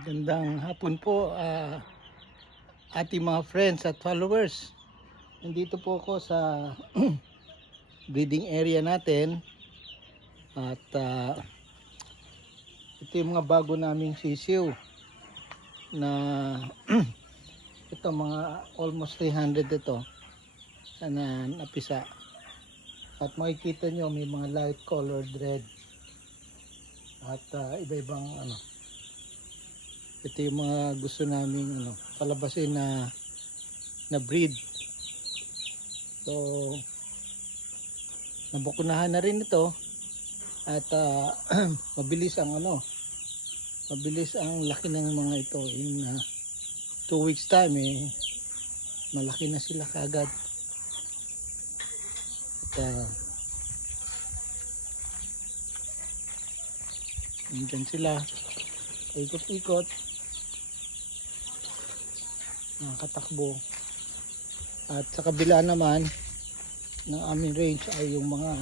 Gandang hapon po, ating mga friends at followers. Nandito po ako sa breeding area natin at ito yung mga bago naming sisiw na ito mga almost 300 ito na napisa. At makikita nyo may mga light colored red at iba-ibang ito yung mga gusto namin palabasin na breed. So nabukunahan na rin ito at mabilis ang mabilis ang laki ng mga ito. In 2 weeks time malaki na sila kaagad. At nandyan sila ikot-ikot, nakatakbo. At sa kabila naman ng aming range ay yung mga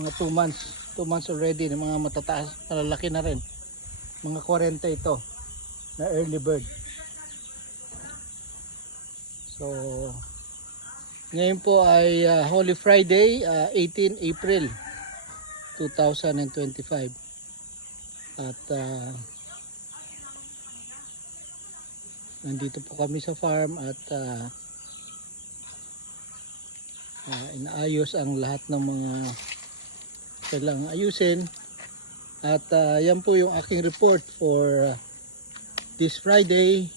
mga 2 months already na mga matataas, malalaki na rin, mga 40 ito na early bird. So ngayon po ay Holy Friday, 18 April 2025 at nandito po kami sa farm at inaayos ang lahat ng mga kailangang ayusin at yan po yung aking report for this Friday,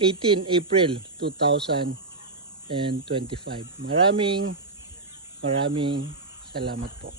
18 April 2025. Maraming salamat po.